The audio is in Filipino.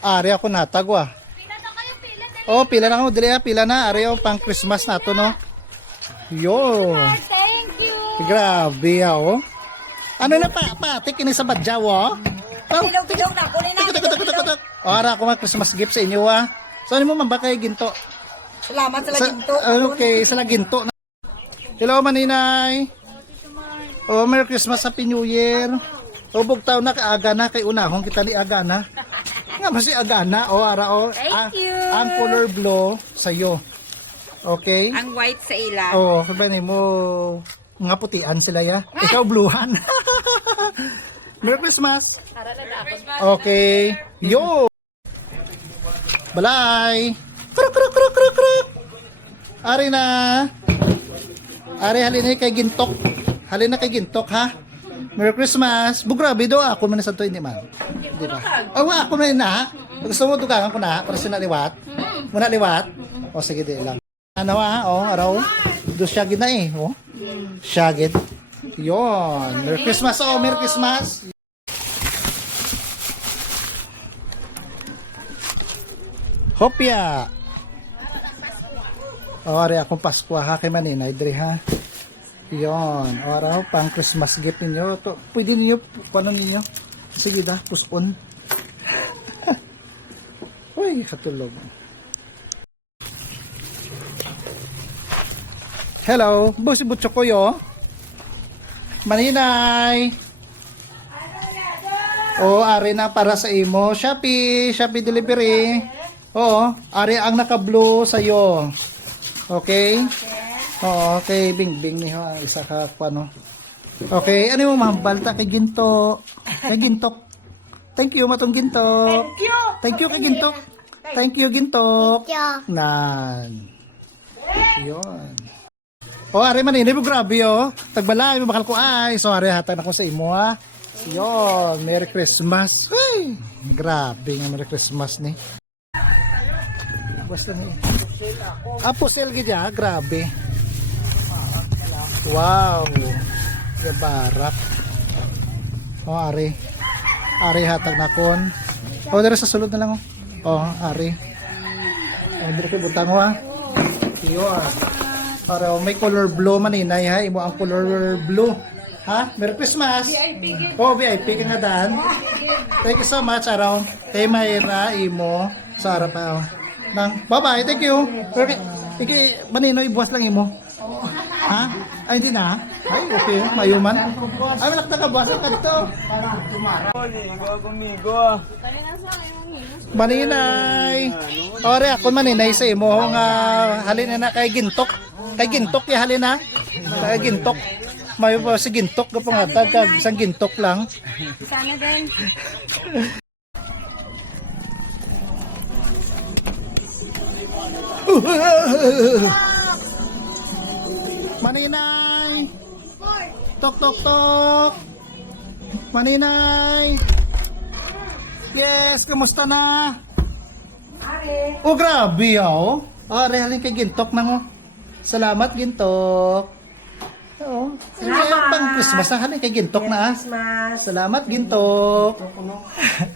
Ari ako natagwa. Pila na kayo, pila na. Oh, pila na ako dili pila na ari yung pang Christmas nato no. Yo. Thank you. Grabe oh. Ano na pati kini sa badyaw oh. Oh, Bilog-bilog na. Kunin na. tutok. Oh, ara ako mga Christmas gift sa inyo ah. So ano mo man ba kay ginto? Salamat sa laginto. Okay, sa ginto. Hello Maninay. Oh, Merry Christmas, Happy New Year. O bugtaw na kaaga na kay unahon kita ni Agana. Nga ba si Agana o ara o Thank you. ang color blue sa iyo. Okay? Ang white sa ila. Oh, sabi mo mga putian sila ya. Ikaw bluehan. Merry Christmas. Okay. Yo. Balay. Kruk. Ari na. Ari halina kay gintok. Halina kay gintok ha. Merry Christmas. Bugrabe do ako man sa to hindi man. Di ba? Oh, ako man na. Gusto mo dugangan ko na para sinaliwat. Muna liwat. O sige di lang. Ano oh, araw. Do siya gid na eh, oh. Siya gid. Yon. Merry Christmas oh, Merry Christmas. Hopya. O, ari akong Pasko ha kay Maninay diri ha. Yon, araw pang Christmas gift niyo. To, pwede niyo kuno ninyo. Sige da, puspon. Uy, katulog. Hello, boss butcho ko yo. Maninay. Oh, ari na para sa imo. Shopee delivery. Oo, ari ang naka-blue sa iyo. Okay? Oo, okay, bing ni ho isa ka ano. Okay, ano mo mahambalta kay ginto? Kay gintok. Thank you matong gintok. Thank you kay gintok. Thank you gintok. Nan. Yon. Oh, ari man ini grabe oh. Tagbalay mo bakal ko ay. So ari hatag ako sa imo ha. Yon, Merry Christmas. Hey, grabe nga Merry Christmas ni. Basta ni. Pusel gid ya, grabe. Wow. Gabarak. Oh, ari. Ari hatag nakon. Oh, dere sa sulod na lang oh. Oh, ari. Oh, dere kay butang wa. Yon. Para may color blue maninay ha, imo ang color blue. Ha? Merry Christmas. VIP. Oh, VIP ka nga daan. Thank you so much araw. Kay Mayra imo sa harap pa. Nang bye-bye, thank you. Iki manino ibuwas lang imo. Ha? Ay hindi na. Ay okay, mayuman. Ay malak na ka basa kadto. Maninay. Ore ako maninay sa imo nga halin na kay gintok. Kay gintok ya halin na. Kay gintok. May si gintok ka pangatag kag isang gintok lang. Sana din. Maninay. Tok. Maninay. Yes, kamusta na? Are. Oh, grabe oh. Are halin kay gintok nang oh. Salamat gintok. Oo. Salamat. Pang Christmas na halin kay gintok na ah. Christmas. Salamat gintok.